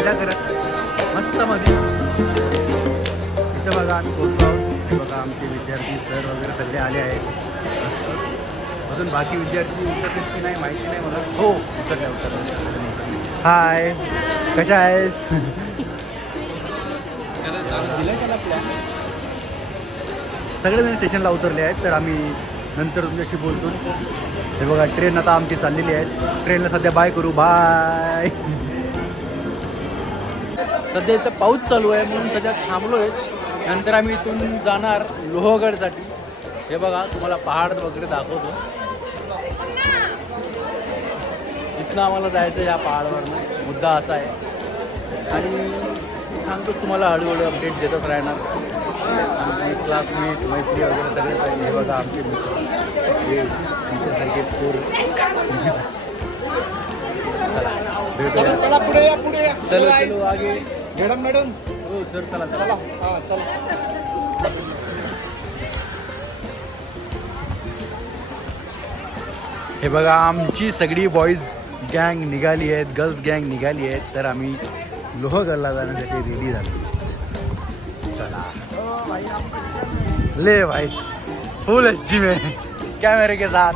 मजा करत मस्त मध्ये. इथं बघा आम्ही पोहोचलो आहोत. बघा आमचे विद्यार्थी सर वगैरे सगळे आले आहेत. अजून बाकी विद्यार्थी उतरतील की नाही माहिती नाही मला. हो उतरल्या उतरल्या हाय कशा आहेस? सगळेजण स्टेशनला उतरले आहेत तर आम्ही नंतर तुमच्याशी बोलतो. हे बघा ट्रेन आता आमची चाललेली आहे. ट्रेनला सध्या बाय करू. बाय सध्या इथं पाऊस चालू आहे म्हणून सध्या थांबलो आहे नंतर आम्ही इथून जाणार लोहगडसाठी. हे बघा तुम्हाला पहाड वगैरे दाखवतो. इथनं आम्हाला जायचं या पहाडवरनं. मुद्दा असा आहे. आणि सांगतो तुम्हाला हळूहळू अपडेट देतच राहणार. आमची क्लासमेट मैत्री वगैरे सगळे हे बघा आमचे मित्र. पोर. चला चलो चलो आगे. Madam madam. हो सर चला चला. हा चला. हे बघा आमची सगळी बॉईज गँग निघाली आहेत गर्ल्स गँग निघाली आहेत तर आम्ही लोहगडला जाण्यासाठी रेडी झालो. चला. ले भाई फुल एच में. कैमरे के साथ.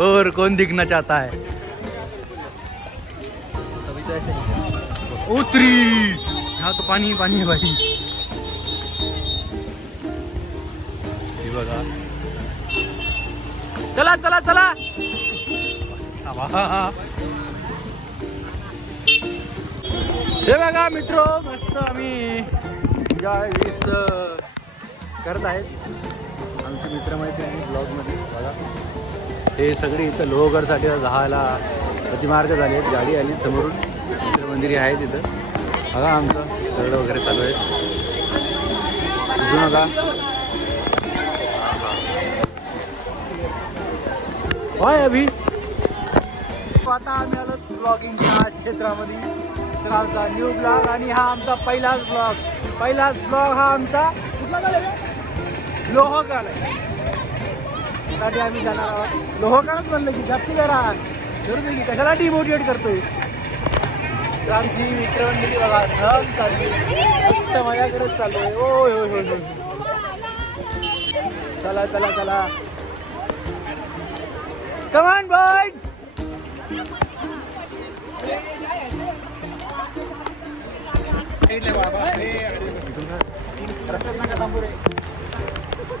और कौन दिखना चाहता है? उतरी. यहाँ तो पानी ही पानी है भाई हे बघा. चला चला चला. हे बघा मित्र मस्त आम्ही एन्जॉय वीस करत आहेत. आमचे मित्र मित्रमैत्रिणी ब्लॉगमध्ये बघा. हे सगळी इथं लोहगडसाठी राहायला प्रतिमार्ग झाले आहेत. गाडी आली समोरून. मंदिर आहे तिथं. बघा आमचं सगळं वगैरे चालू आहे. दिसू नका होय अभि. आता आम्ही आलो ब्लॉगिंगच्या क्षेत्रामध्ये. तर आमचा न्यू ब्लॉग आणि हा आमचा पहिलाच ब्लॉग पहिलाच ब्लॉग हा आमचा कुठला आहे लोहगड आहे आम्ही जाणार आहोत. लोहगडच म्हणलं की जास्ती जरा जरूर की कशाला डिमोटिवेट करतोय क्रांती आमची मित्रमंडळी बघा सहज चालली. मस्त मजा करत चालू आहे होय होय होय होय चला चला चला. कमान on,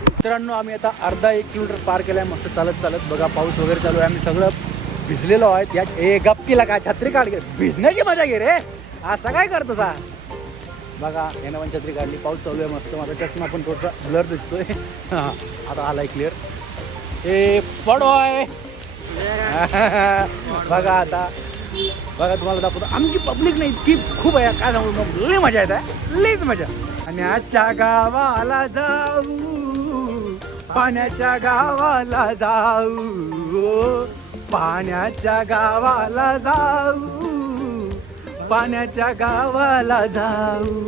मित्रांनो आम्ही आता अर्धा एक किलोमीटर पार केलाय. मस्त चालत चालत. बघा पाऊस वगैरे चालू आहे. आम्ही सगळं भिजलेलो आहेत. या ए गप्पीला काय छत्री काढ भिजण्याची मजा घे रे. असं काय करतो सा बघा यानं पण छत्री काढली. पाऊस चालू आहे मस्त. माझा चष्मा पण थोडासा ब्लर दिसतोय. आता आलाय क्लिअर ए पडोय बघा आता. बघा तुम्हाला दाखवतो. आमची पब्लिक नाही इतकी खूप आहे. काय सांगू मग? लय मजा येत आहे. लईच मजा. आणि आजच्या गावाला जाऊ. पाण्याच्या गावाला जाऊ. पाण्याच्या गावाला जाऊ पाण्याच्या गावाला जाऊ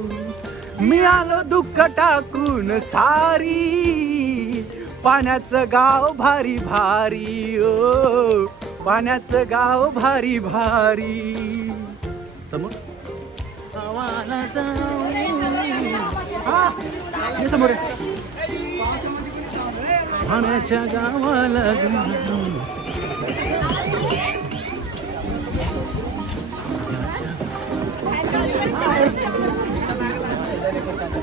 मी आलो दुःख टाकून सारी पाण्याचं गाव भारी भारी ओ पाण्याचं गाव भारी भारी समोर गावाला जाऊ. समोर. पाण्याच्या गावाला जाऊ 孩子们走走。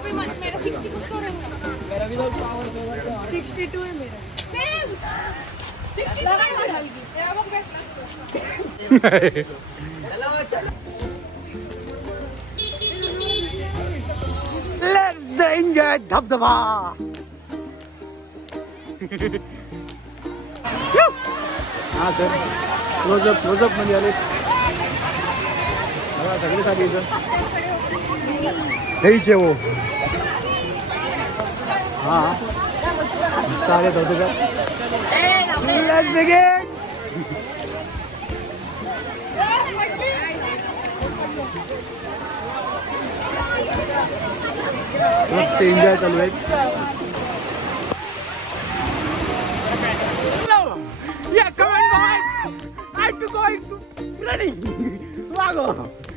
पूछो भी मत मेरा. 60 कुछ तो रहेगा सिक्स्टी टू मेरा. लेट्स द एन्जॉय धबधबा. हा सर. क्लोजअप क्लोजअपमध्ये आले. सगळे साधे इथं. हेच आहे वो चालेल होतं का मस्त एन्जॉय चालू आहे Yeah, come on, boys! I have to go into running. Wago!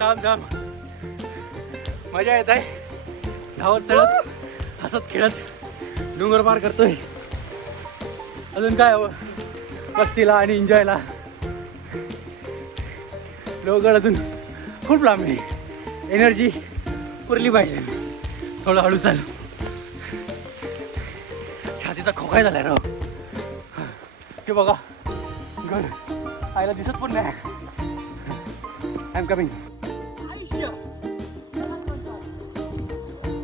थांब थांब. मजा येत आहे. धावत चढत हसत खेळत डोंगर पार करतोय. अजून काय हवं? मस्तीला आणि एन्जॉयला लोकगड अजून खूप लांब आहे एनर्जी पुरली पाहिजे. थोडं हळू चालू. खोकाय झालाय राव ते बघा गड आईला दिसत पण नाही. आय एम कमिंग आयुष्य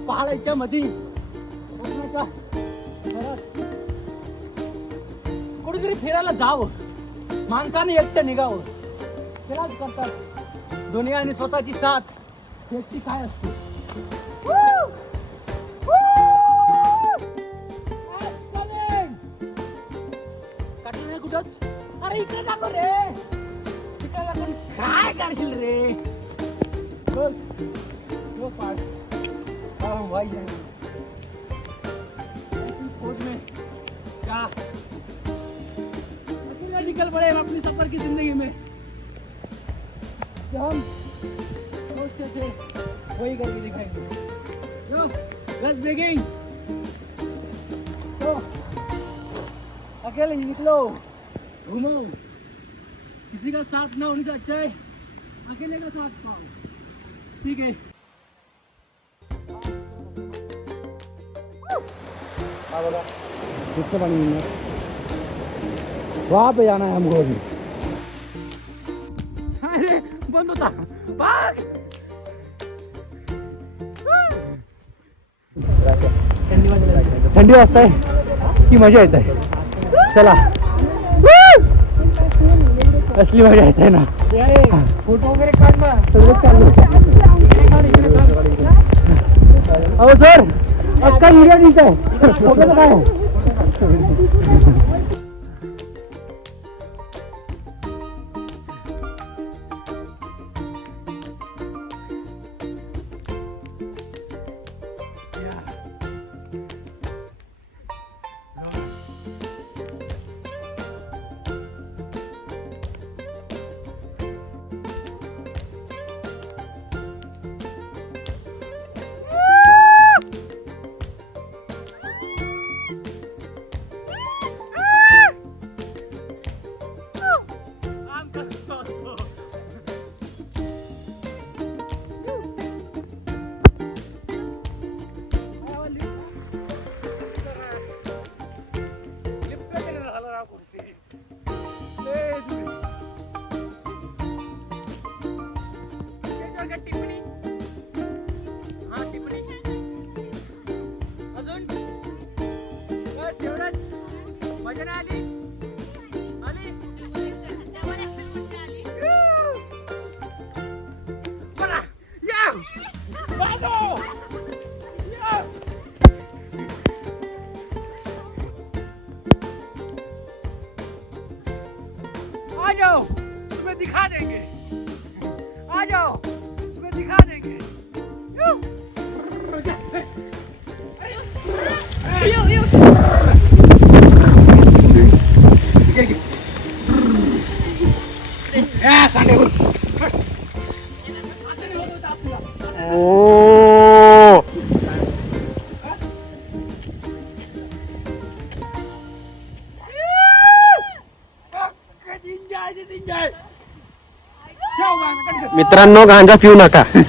पहाडाच्या मध्ये कुठेतरी फिरायला जावं. माणसाने एकटं निघावं. फिराच करतात. दुनिया आणि स्वतःची साथ. एकटी काय असते? कुठंच अरे इकडे जातो रे. इकडे काय करशील रे? बघ भाई में क्या अकेला निकल पड़े अपनी सफर की जिंदगी में? जो हम सोचते थे वही करके दिखाएंगे तो अकेले निकलो. घूमो। किसी का साथ ना होने से अच्छा है अकेले का साथ पाओ। ठीक है। किससे पानी मिलना वहाँ पे जाना है हमको अभी अरे बंद होता। भाग। थंडी वाजताय की मजा येत आहे चला। असली मजा येत आहे ना फोटो वगैरे काढ ना सगळं चालू अहो सर अक्का व्हिडिओ दिसत आहे फोटो काय आ जाओ तुम्हें दिखा देंगे। आ जाओ तुम्हें दिखा देंगे। यू। या, सांडे. ओ। मित्रांनो गांजा पिऊ नका.